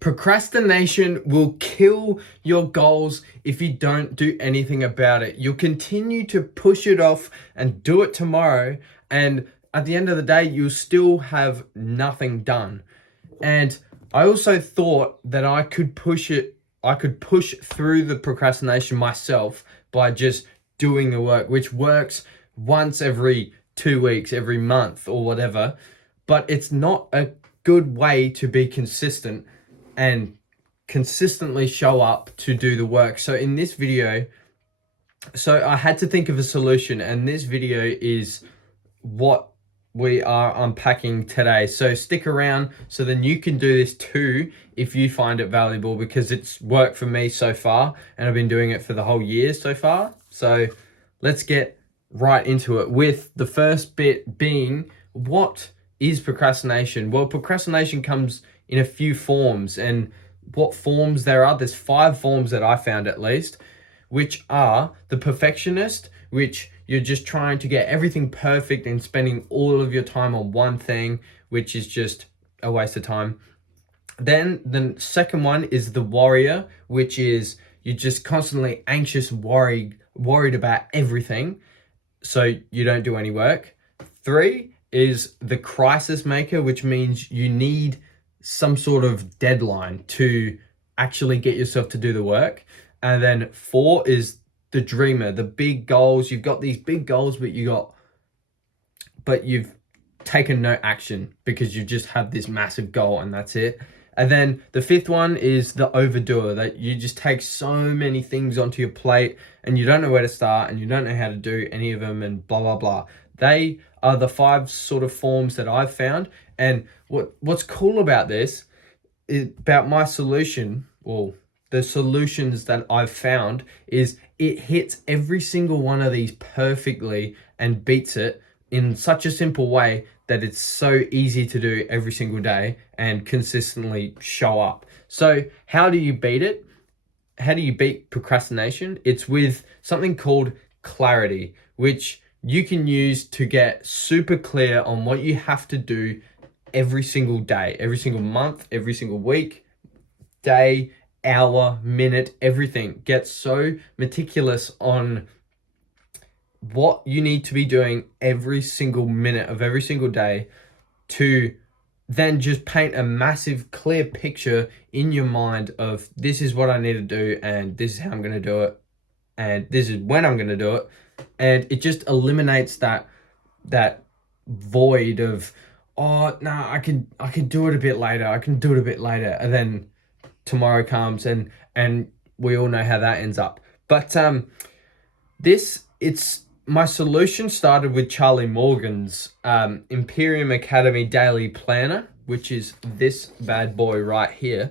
Procrastination will kill your goals if you don't do anything about it. You'll continue to push it off and do it tomorrow, and at the end of the day, you'll still have nothing done. And I also thought that I could push through the procrastination myself by just doing the work, which works once every 2 weeks, every month, or whatever. But it's not a good way to be consistent and consistently show up to do the work. So in this video, I had to think of a solution, and this video is what we are unpacking today. So stick around so then you can do this too if you find it valuable, because it's worked for me so far and I've been doing it for the whole year so far. So let's get right into it, with the first bit being, what is procrastination? Well, procrastination comes in a few forms, and what forms there are, there's 5 forms that I found at least, which are the perfectionist, which you're just trying to get everything perfect and spending all of your time on one thing, which is just a waste of time. Then the second one is the warrior, which is you're just constantly anxious, worried about everything, so you don't do any work. 3 is the crisis maker, which means you need some sort of deadline to actually get yourself to do the work. And then 4 is the dreamer, the big goals. You've got these big goals, but you've taken no action because you just have this massive goal and that's it. And then the 5th one is the overdoer, that you just take so many things onto your plate and you don't know where to start and you don't know how to do any of them and blah, blah, blah. They are the 5 sort of forms that I've found. And what's cool about this is, about my solution, well, the solutions that I've found, is it hits every single one of these perfectly and beats it in such a simple way that it's so easy to do every single day and consistently show up. So how do you beat it? How do you beat procrastination? It's with something called clarity, which you can use to get super clear on what you have to do every single day, every single month, every single week, day, hour, minute, everything. Get so meticulous on what you need to be doing every single minute of every single day, to then just paint a massive clear picture in your mind of, this is what I need to do and this is how I'm going to do it and this is when I'm going to do it. And it just eliminates that void of, oh no, I can do it a bit later, and then tomorrow comes and we all know how that ends up. But my solution started with Charlie Morgan's Imperium Academy Daily Planner, which is this bad boy right here,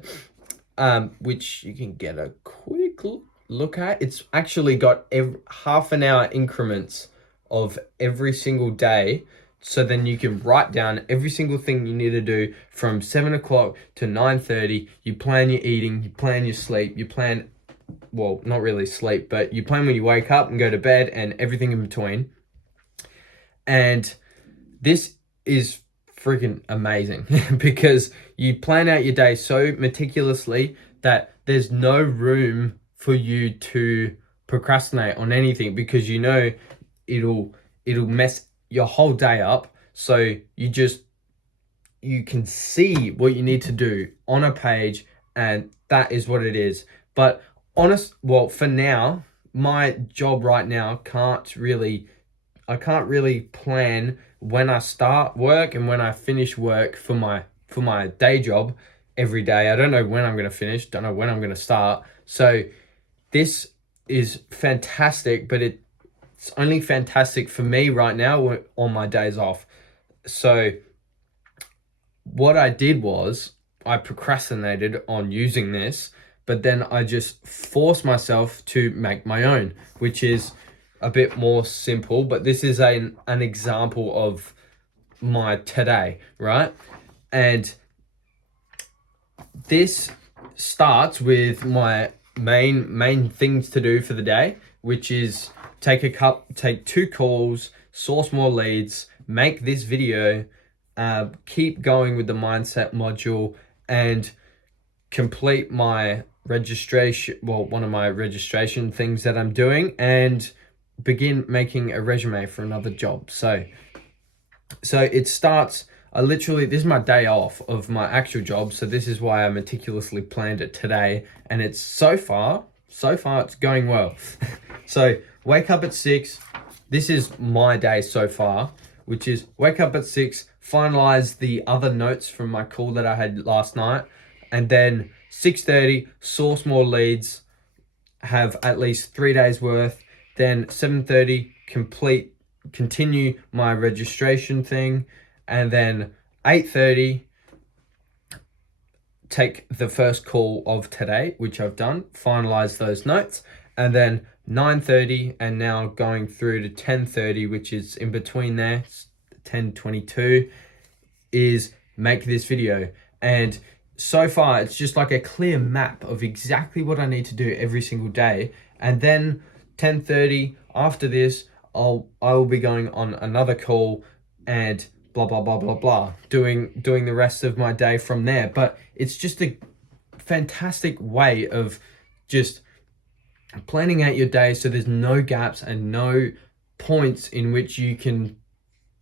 which you can get a quick look at. It's actually got half an hour increments of every single day. So then you can write down every single thing you need to do from 7 o'clock to 9:30. You plan your eating, you plan your sleep, you plan, well, not really sleep, but you plan when you wake up and go to bed and everything in between. And this is freaking amazing because you plan out your day so meticulously that there's no room for you to procrastinate on anything, because you know it'll mess your whole day up. So you can see what you need to do on a page, and that is what it is. But for now, my job right now, I can't really plan when I start work and when I finish work for my day job every day. I don't know when I'm going to finish, don't know when I'm going to start. So this is fantastic, but it's only fantastic for me right now on my days off. So what I did was I procrastinated on using this, but then I just forced myself to make my own, which is a bit more simple. But this is an example of my today, right? And this starts with my main things to do for the day, which is take 2 calls, source more leads, make this video, keep going with the mindset module, and complete my registration, well, one of my registration things that I'm doing, and begin making a resume for another job. So it starts, this is my day off of my actual job, so this is why I meticulously planned it today, and it's so far it's going well. So wake up at 6. This is my day so far, which is wake up at 6, finalize the other notes from my call that I had last night, and then 6:30 source more leads, have at least 3 days worth. Then 7:30 continue my registration thing, and then 8:30 take the first call of today, which I've done, finalize those notes, and then 9:30 and now going through to 10:30, which is in between there, 10:22, is make this video. And so far it's just like a clear map of exactly what I need to do every single day. And then 10:30 after this, I will be going on another call and blah blah blah blah blah, doing the rest of my day from there. But it's just a fantastic way of just planning out your day so there's no gaps and no points in which you can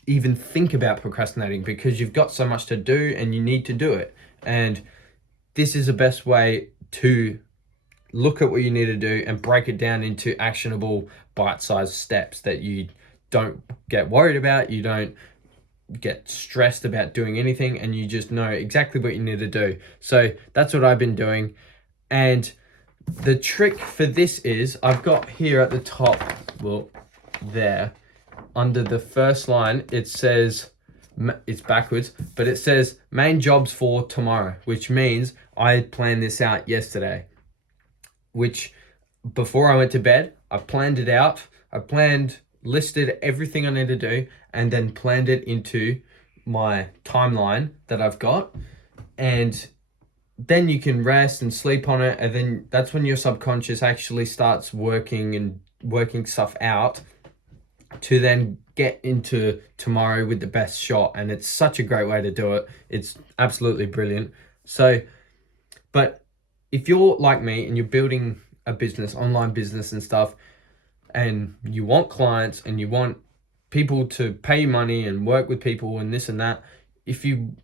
even think about procrastinating, because you've got so much to do and you need to do it. And this is the best way to look at what you need to do and break it down into actionable bite-sized steps that you don't get worried about, you don't get stressed about doing anything, and you just know exactly what you need to do. So that's what I've been doing. And the trick for this is, I've got here at the top, well, there, under the first line, it says, it's backwards, but it says main jobs for tomorrow, which means I planned this out yesterday, which before I went to bed, I planned it out. Listed everything I need to do, and then planned it into my timeline that I've got. And then you can rest and sleep on it, and then that's when your subconscious actually starts working stuff out to then get into tomorrow with the best shot. And it's such a great way to do it. It's absolutely brilliant. So, but if you're like me and you're building a business, online business and stuff, and you want clients and you want people to pay you money and work with people and this and that, if you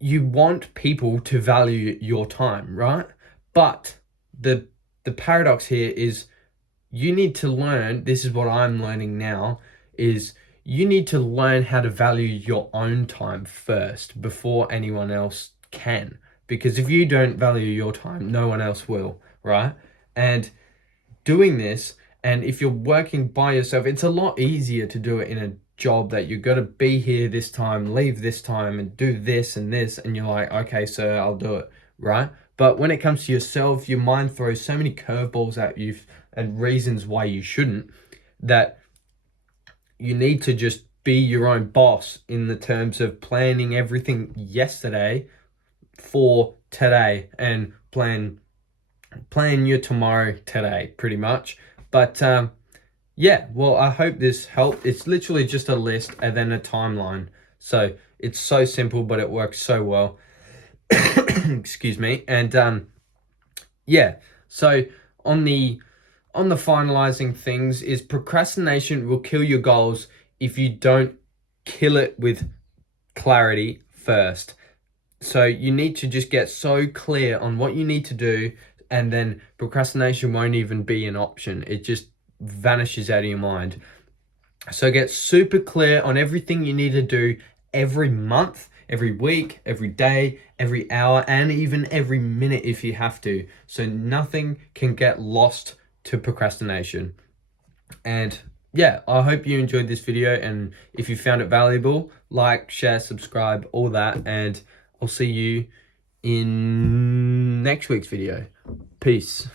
want people to value your time, right? But the paradox here is, you need to learn, this is what I'm learning now, is you need to learn how to value your own time first before anyone else can. Because if you don't value your time, no one else will, right? And doing this, and if you're working by yourself, it's a lot easier to do it in a job that you've got to be here this time, leave this time, and do this and this, and you're like, okay, sir, I'll do it, right? But when it comes to yourself, your mind throws so many curveballs at you and reasons why you shouldn't, that you need to just be your own boss in the terms of planning everything yesterday for today, and plan your tomorrow today, pretty much. But yeah, well, I hope this helped. It's literally just a list and then a timeline. So it's so simple, but it works so well. Excuse me. And yeah, so on the finalizing things, is procrastination will kill your goals if you don't kill it with clarity first. So you need to just get so clear on what you need to do, and then procrastination won't even be an option. It just vanishes out of your mind. So get super clear on everything you need to do every month, every week, every day, every hour, and even every minute if you have to. So nothing can get lost to procrastination. And yeah, I hope you enjoyed this video, and if you found it valuable, like, share, subscribe, all that, and I'll see you in next week's video. Peace.